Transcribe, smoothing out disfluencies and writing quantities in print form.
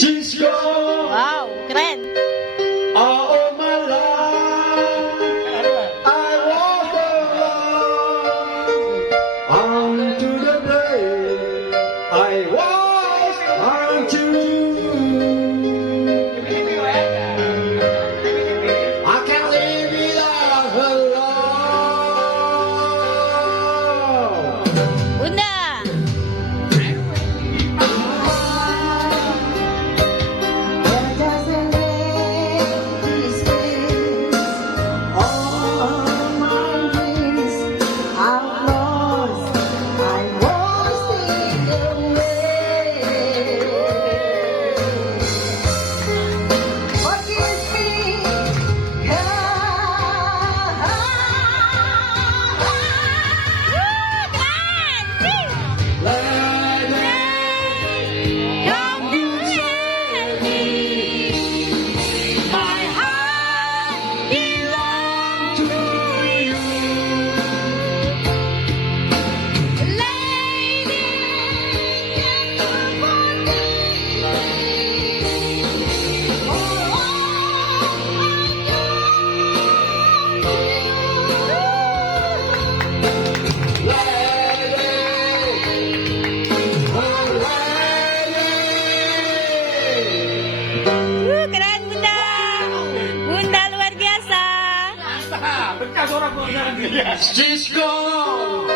She's gone. Wow, keren. All my life I walk alone unto the day I was unto I can't live without her love. Una. Keren Bunda. Bunda luar biasa. She's gone.